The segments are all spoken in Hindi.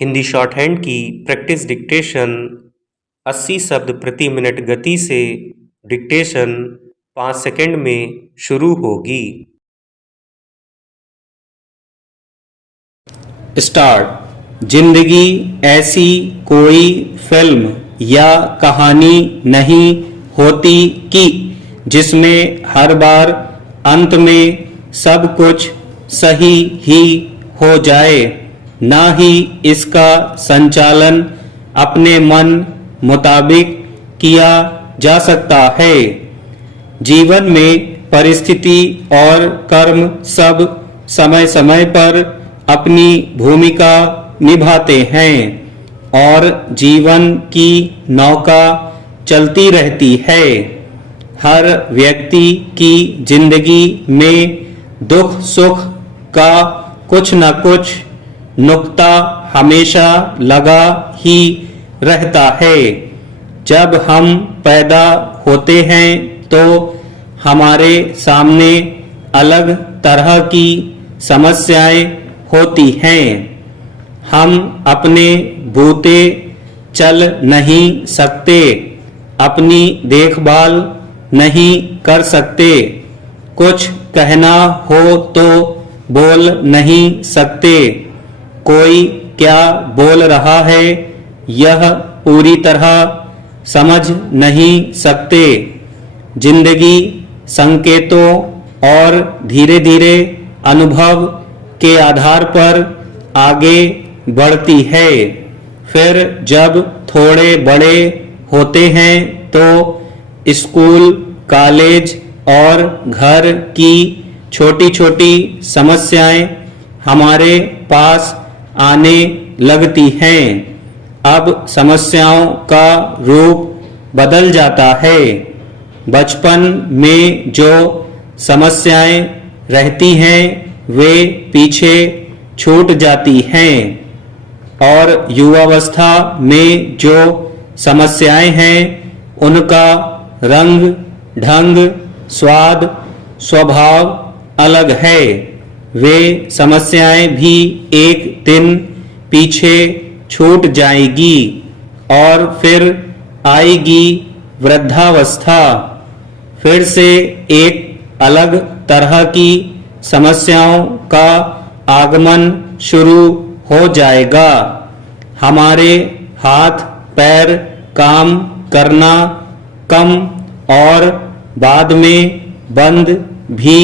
हिंदी शॉर्ट हैंड की प्रैक्टिस डिक्टेशन 80 शब्द प्रति मिनट गति से डिक्टेशन 5 सेकंड में शुरू होगी। स्टार्ट। जिंदगी ऐसी कोई फिल्म या कहानी नहीं होती कि जिसमें हर बार अंत में सब कुछ सही ही हो जाए। ना ही इसका संचालन अपने मन मुताबिक किया जा सकता है। जीवन में परिस्थिति और कर्म सब समय समय पर अपनी भूमिका निभाते हैं और जीवन की नौका चलती रहती है। हर व्यक्ति की जिंदगी में दुख सुख का कुछ न कुछ नुक्ता हमेशा लगा ही रहता है। जब हम पैदा होते हैं तो हमारे सामने अलग तरह की समस्याएं होती हैं। हम अपने बूते चल नहीं सकते, अपनी देखभाल नहीं कर सकते, कुछ कहना हो तो बोल नहीं सकते। कोई क्या बोल रहा है यह पूरी तरह समझ नहीं सकते। जिंदगी संकेतों और धीरे धीरे अनुभव के आधार पर आगे बढ़ती है। फिर जब थोड़े बड़े होते हैं तो स्कूल, कॉलेज और घर की छोटी छोटी समस्याएं हमारे पास आने लगती हैं। अब समस्याओं का रूप बदल जाता है। बचपन में जो समस्याएं रहती हैं वे पीछे छूट जाती हैं और युवावस्था में जो समस्याएं हैं उनका रंग ढंग स्वाद स्वभाव अलग है। वे समस्याएं भी एक दिन पीछे छूट जाएगी और फिर आएगी वृद्धावस्था। फिर से एक अलग तरह की समस्याओं का आगमन शुरू हो जाएगा। हमारे हाथ पैर काम करना कम और बाद में बंद भी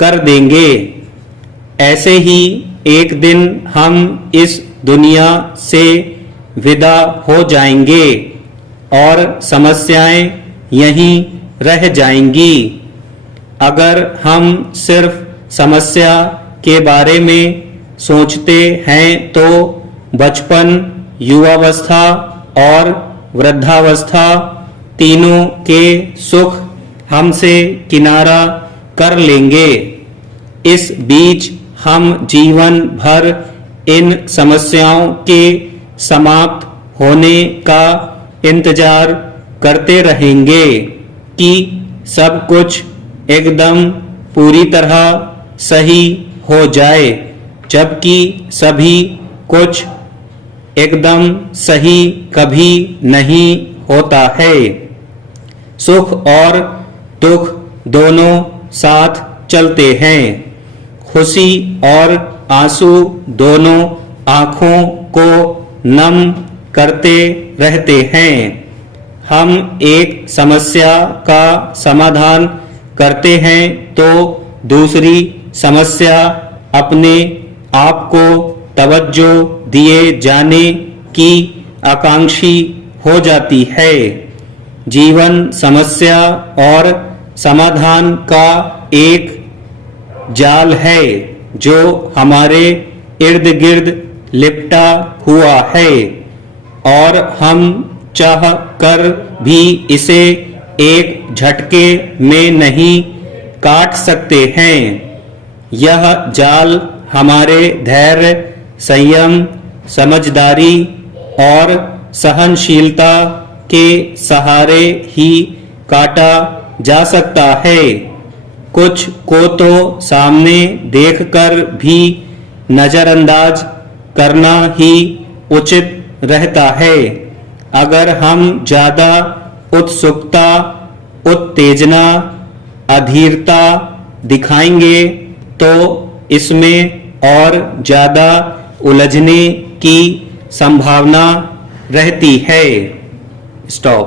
कर देंगे। ऐसे ही एक दिन हम इस दुनिया से विदा हो जाएंगे और समस्याएं यहीं रह जाएंगी। अगर हम सिर्फ समस्या के बारे में सोचते हैं तो बचपन, युवावस्था और वृद्धावस्था तीनों के सुख हमसे किनारा कर लेंगे। इस बीच हम जीवन भर इन समस्याओं के समाप्त होने का इंतजार करते रहेंगे कि सब कुछ एकदम पूरी तरह सही हो जाए, जबकि सभी कुछ एकदम सही कभी नहीं होता है। सुख और दुख दोनों साथ चलते हैं। खुशी और आंसू दोनों आंखों को नम करते रहते हैं। हम एक समस्या का समाधान करते हैं तो दूसरी समस्या अपने आप को तवज्जो दिए जाने की आकांक्षी हो जाती है। जीवन समस्या और समाधान का एक जाल है जो हमारे इर्द गिर्द लिपटा हुआ है और हम चाह कर भी इसे एक झटके में नहीं काट सकते हैं। यह जाल हमारे धैर्य, संयम, समझदारी और सहनशीलता के सहारे ही काटा जा सकता है। कुछ को तो सामने देखकर भी नजरअंदाज करना ही उचित रहता है। अगर हम ज्यादा उत्सुकता, उत्तेजना, अधीरता दिखाएंगे तो इसमें और ज्यादा उलझने की संभावना रहती है। स्टॉप।